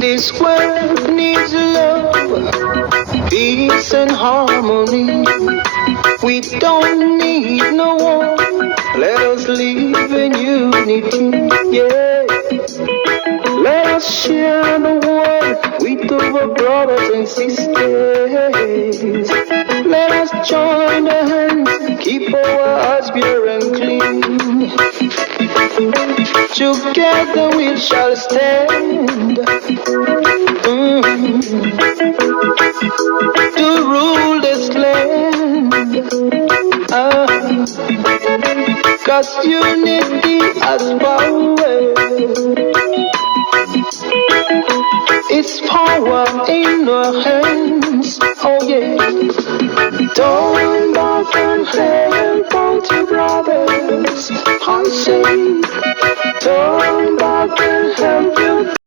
This world needs love, peace and harmony. We don't need no war. Let us live in unity. Yeah. Let us share the world with our brothers and sisters. Let us join the hands, keep our hearts pure and clean. Together we shall stand to rule this land. 'Cause unity has power. It's power in our hands. Oh yeah. Don't back and help out your brothers. I say, don't back and help